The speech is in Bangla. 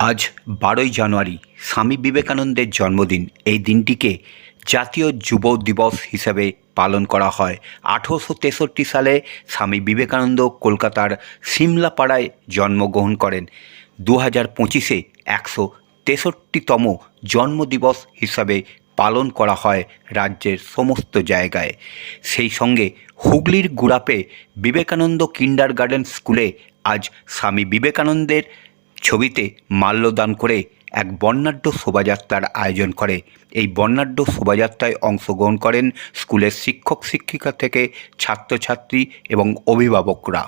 আজ বারোই জানুয়ারি, স্বামী বিবেকানন্দের জন্মদিন। এই দিনটিকে জাতীয় যুব দিবস হিসেবে পালন করা হয়। আঠেরোশো তেষট্টি সালে স্বামী বিবেকানন্দ কলকাতার সিমলাপাড়ায় জন্মগ্রহণ করেন। দু হাজার পঁচিশে একশো তেষট্টিতম জন্মদিবস হিসাবে পালন করা হয় রাজ্যের সমস্ত জায়গায়। সেই সঙ্গে হুগলির গুড়াপে বিবেকানন্দ কিন্ডার গার্ডেন স্কুলে আজ স্বামী বিবেকানন্দের ছবিতে মাল্যদান করে এক বর্ণাঢ্য শোভাযাত্রার আয়োজন করে। এই বর্ণাঢ্য শোভাযাত্রায় অংশগ্রহণ করেন স্কুলের শিক্ষক শিক্ষিকা থেকে ছাত্রছাত্রী এবং অভিভাবকরা।